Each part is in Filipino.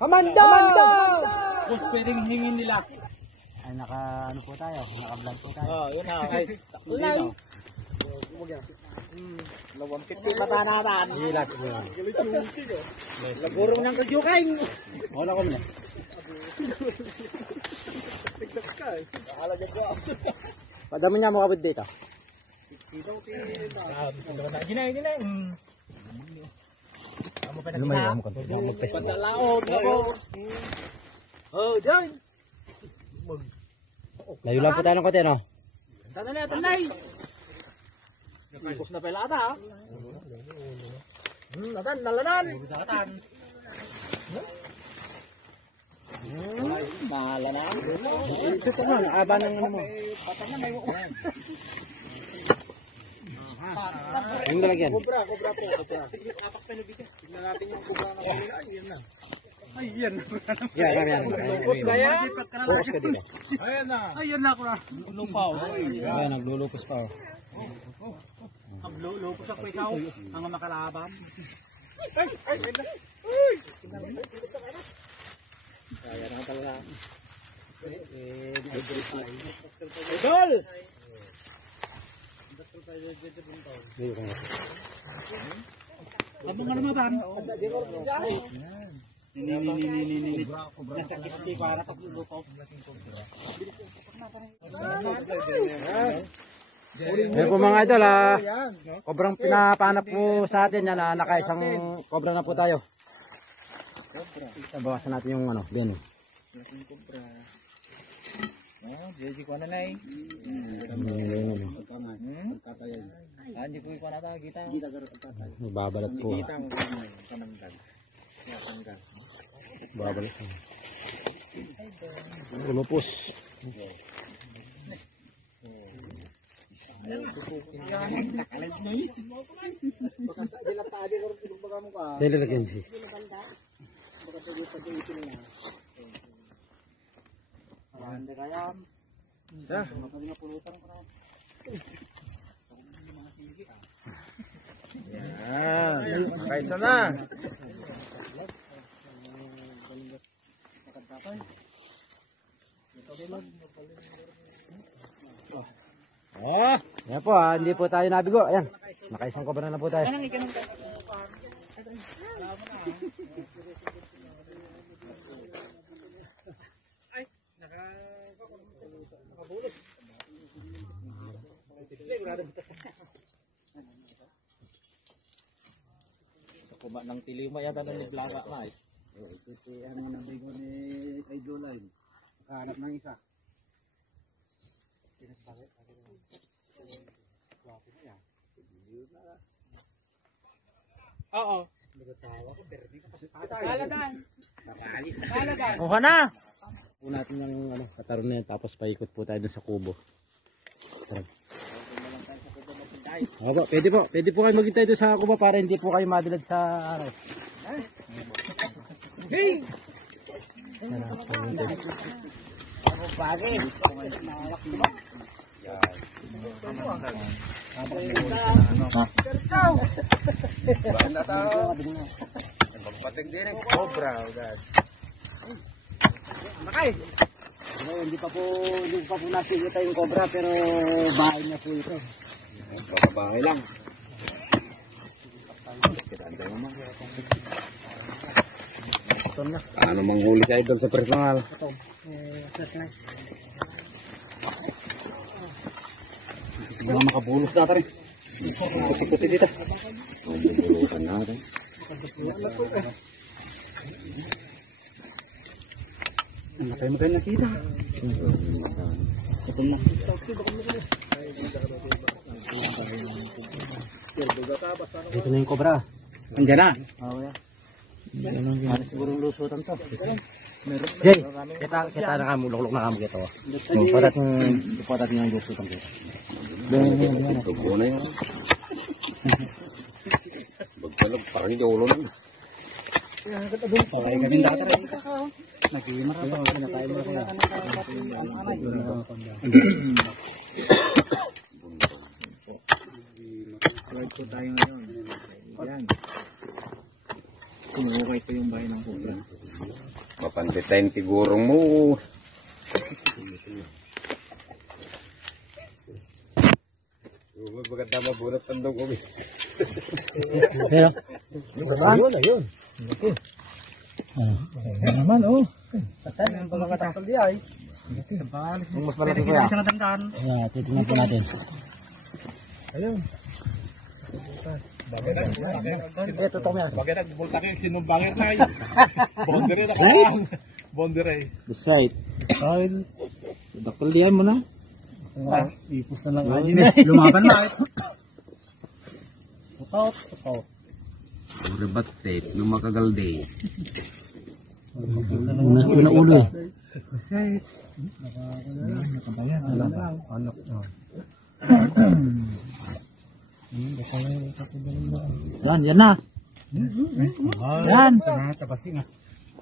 Amanda! Boss, pwedeng hingin nila. Ay, ano po tayo? Naka-vlog po tayo. Oo, yun na. Ay, live. Lawang pipi matanatan. Hilat po yan. Lagurong ng kagyukain. Wala ko muna. Padami niya mo kapit dito. Ginay. Kamu pa Lumayo nakita. mo kung mag-test. Patalaon ako. Oh, dyan. Layo lang po tayo ng konti, no? Tanay. Ipos na pala ata, ha? Nalanan. Nalanan. Ito po nga, aba ng ano mo. Yung lalagyan. Kobra po. Tignan natin yung kobra na kulay. Ayan na. Ayan. Yan. Focus ba yan? Focus ka dito. Ayan na ako na. Lupaw. Ayan, naglulupos pa. Lupos ako ikaw. Ang makalaban. Kaya na talaga. Idol! Abang ano ba? Nini. Nasa kisti para pagluluto. Yan po mga idol, kobrang pinapanap po sa atin yan, nakaisang kobra na po tayo. Bawasan natin yung ano, Ben. Kobra. Jeji ko na nai. Hindi ko ikaw na kita. Babalat po. Babalat. Lumupos. Dali lagyan siya. Sa? Yan. Kaisa na. Oh, yan po hindi po tayo nabigo. Ayan, nakaisang kobra na po tayo. Kuba ng tilima yata na naglaga na eh. Ito si ano na bigo ni kay Juline. Nakahanap ng isa. Oo. Kalagan. Kuha na. Po natin yung ano, kataron na yan, tapos paikot po tayo dun sa kubo. Opo, pwede po kayo maghintay doon sa kubo para hindi po kayo mabilad sa araw. Hey! Banda tao. Pagpating din ang cobra, God. Makay! Hindi pa po nakikita yung cobra pero bahay niya po ito. Bahay lang. Ano manghuli kayo doon sa personal? Mga makabulos na rin. Kuti-kuti dito. Bubulutan natin. Ano kayo nakita? Ito na. Dito na yung cobra. Andiyan na. Oo yan. Ano siguro lusutan to? Jay, kita na kamo, luklok na kamo kito. Padat ng lusutan kito. Ito po na yan. Bagpalag, parang hindi ulo na. Okay, ganun dati rin. Nag-iimar ako. Natayo mo ako na. Ride po tayo ngayon. Ayan. Sumuukay ko yung bahay ng cobra. Panditain tigurong mo. Maganda mabunot tandong kami. Pero, Ayun. Naman, oh. Saan ang pagkakatakal di ay? yung mas malaki ko yan. Isang tandaan. Titignan po natin. Ayun. Ito, totoo yan. Bagay nagbulta kayo, sinumbangir na kayo. Bondere na kayo. Bondere. Beside. Ay, Dakal diyan mo na. ipos na lang kayo. Lumaban na. Tukaw. Puro batet, lumakagalde. Una ulo eh. Nakabayan. Anak. Yan na. Yan. Tabasi nga.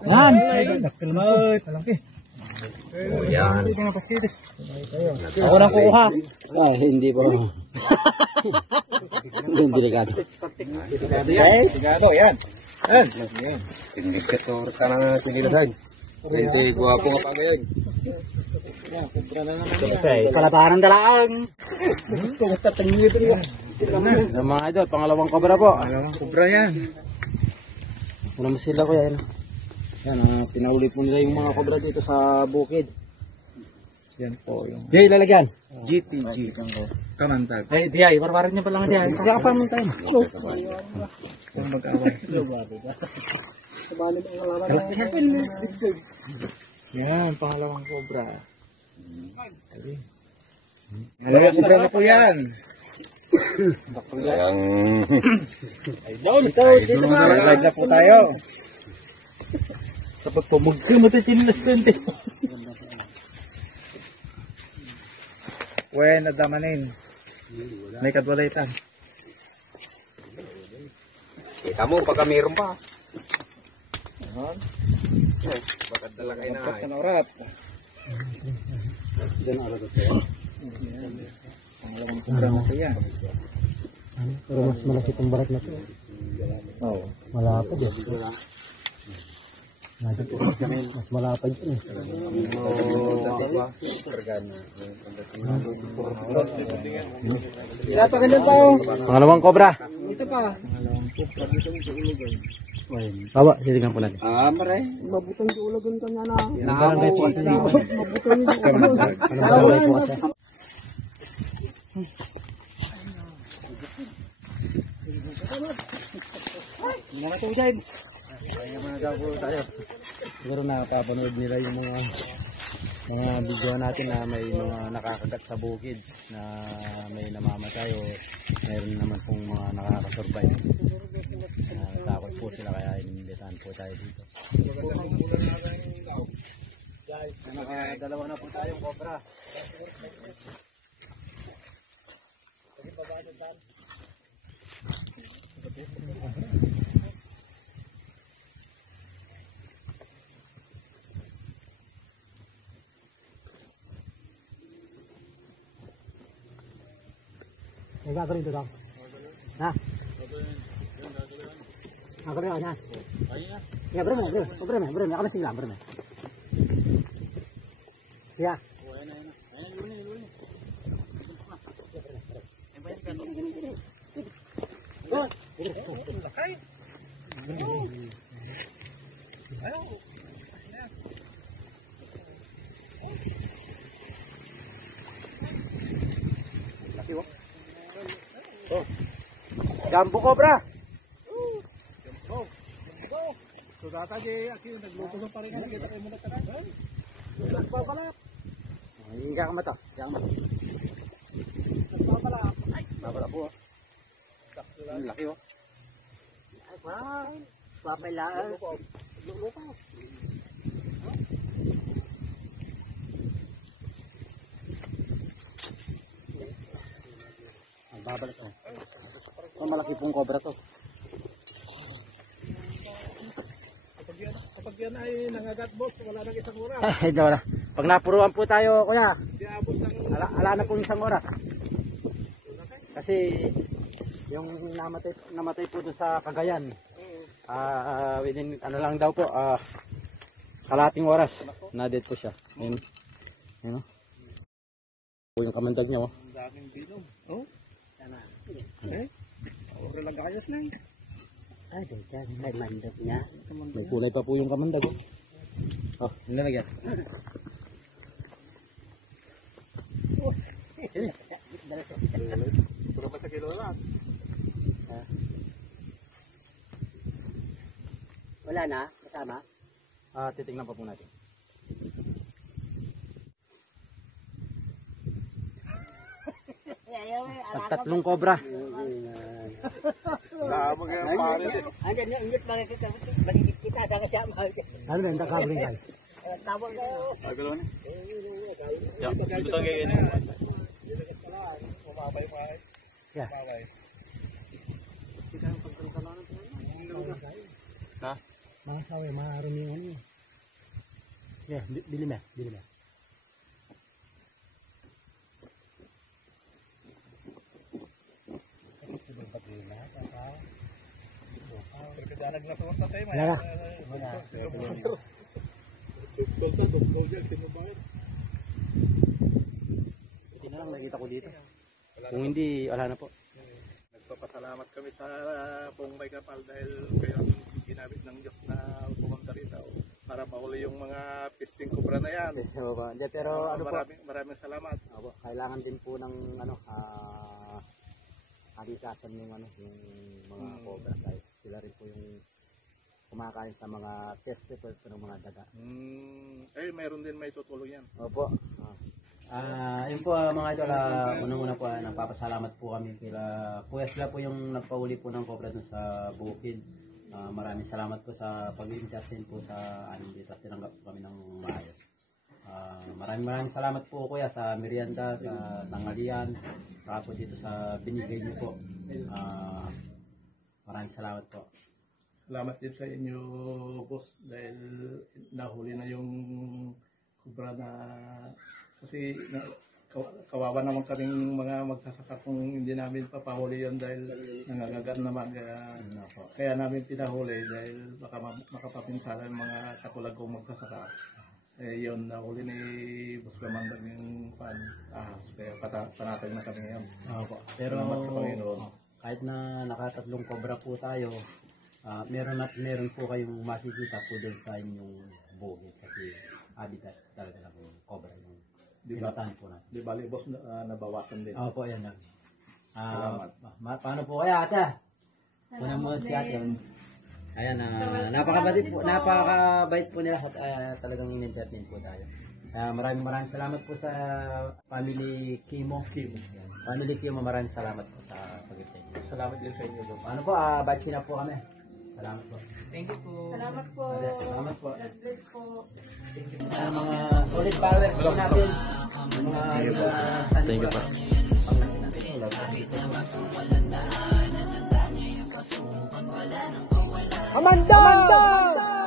Yan. Daktil mo. Talangki. O yan. Ako nang kukuha. Ay, hindi pa. Hindi delikado. Sigado, yan. Tindig ka to, ka na sinilasan. Hindi, guwapo nga pa ngayon. Palataran dalaang. Sa mga idol, pangalawang kobra po. Alam kubra yan. Una mo sila ko yan. Yan, pinauli po nila yung mga kobra dito sa bukid. Yan po yung Jay, lalagyan. GTG. Kamantag. Ay, Diay, barbaran niya pala nga Diay. Kaya pa mo tayo. Kung mag-away. Yan, pangalawang cobra. Pangalawang cobra na po yan. Yang... Dito live na po tayo. Kapag pumugsi mo ito, chinilas ko yun. When nadamanin. May kadwalaitan. Kita mo, pagka mayroon pa. Bakit dala kayo na Sa ay. kanorat. Diyan araw ko tayo. Pangalawang cobra na po yan. Pero mas malaki itong barat na ito. Oo. Malapad eh. Mas malapad yun eh. Pinapakailan pa oh. Pangalawang kobra. Ito pa. Bawa, sisingan po natin. Maray. Mabutang di ulagan ka nga na. Barangay po kasi dito. Mabutang di Barangay po kasi. Siguro nakapanood nila yung mga video natin na may mga nakakagat sa bukid na may namamatay o mayroon naman pong mga nakakasurvive. Takot po sila kaya inimbitahan po tayo dito. Nakadalawa na po tayong cobra. Nagagawa rin ito daw. Ha? Ako rin ako niya. Ya, bereme. Ako na sila, bereme. Ya. Jumbo cobra. So data di aki nagluto sa paring kita kay muna tanan. Higa ka mata. Babala po. Ang laki oh. Papalaan. Ang babalik oh. Ang malaki pong cobra to. Kapag yan ay nangagat boss, wala nang isang oras. Ito na. Pag napuruan po tayo, kuya, Di abot ng ala na po isang oras. Kasi yung namatay po doon sa Cagayan. Within ano lang daw po, kalating oras. Na-dead po siya. Ayun. Ayun o. Po yung kamandag niya o. Ang daming binom. Oh? Eh? Okay lang ayos na eh. Ay, dyan. May mandag niya. May kulay pa po yung kamandag o. Oh, nilagyan. Puro pa sa kilo lang. Wala na? Kasama? Titingnan pa po natin. Tatlong cobra. Lamang yan pare. Andiyan yung init magigit kita sa kasama. Ano na, nakabri ka? Tawag kayo. Agalaw na. Yan, dito tayo ngayon eh. Umabay pa eh. Yeah. Umabay. Ha? Mga sawi, marami yung ano. Yeah, bili na, bili na. Perkedanag na tuwan tayo. Wala. Sulta, dugtog dyan, tinubayan. Ito na lang nakita ko dito. Kung hindi, wala na po. Nagpapasalamat kami sa Pong May Kapal dahil kayo ang ginamit ng Diyos na pumunta rito para mahuli yung mga pisting kubra na yan. Pero ano po? Maraming salamat. Kailangan din po ng ano, halikasan yung ano, yung mga cobra. Kahit sila rin po yung kumakain sa mga testicles ng mga daga. Mayroon din may tutulong yan. Opo. Yun po mga idol, unang-una po, nagpapasalamat po kami kila Kuya, sila po yung nagpahuli po ng cobra dun sa bukid. Maraming salamat po sa pag-intercede po sa amin dito at tinanggap po kami ng maayos. Maraming salamat po Kuya sa merienda, sa tanghalian, saka po dito sa binigay niyo po. Maraming salamat po. Salamat din sa inyo, boss, dahil nahuli na yung kubra na kasi kawawa naman kaming mga magsasaka kung hindi namin papahuli yun dahil nangangagat naman. Kaya namin pinahuli dahil baka makapapinsala yung mga katulad kong magsasaka. Yun, nahuli ni Boss Gamandag yung kaya panatag na kami ngayon. Pero salamat sa Panginoon. Kahit na nakatatlong cobra po tayo, meron po kayong makikita po doon sa inyong bukid kasi habitat talaga ng cobra yung pinataan po natin. Di bali, boss, nabawasan din. Opo, yan lang. Salamat. Paano po kaya ate? Una mo si ate. Ayan, napakabait po nila at talagang entertain po tayo. Maraming salamat po sa family Kimo. Yan. Family Kimo, maraming salamat po sa pag-ibig. Salamat din sa inyo. Ano po, batch na po kami. Salamat po. Thank you po. Salamat po. Salamat po. God bless po. Mga solid followers po natin. Thank you po. Amanda!